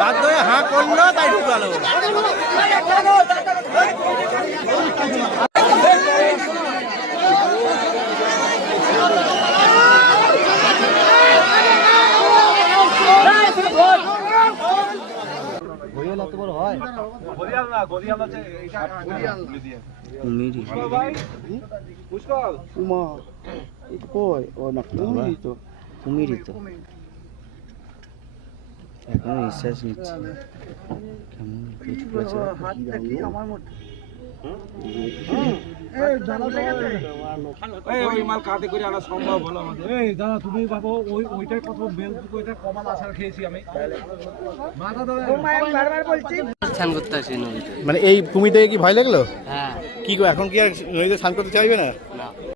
বাধ্য হয়ে হাঁ করলো তাই ঢুকালো। কুমিরই তো এখন নিঃশ্বাস নিচ্ছে কেমন মাল কাটে করে আনা সম্ভব হলো আমাদের। এই দাদা তুমি ভাবো ওইটাই কত বেল ওইটা কমাল আচার খেয়েছি আমি। স্নান করতে আসি নদীতে। মানে এই কুমির থেকে কি ভয় লাগলো? হ্যাঁ। কি গো, এখন কি আর নদীতে স্নান করতে চাইবে না?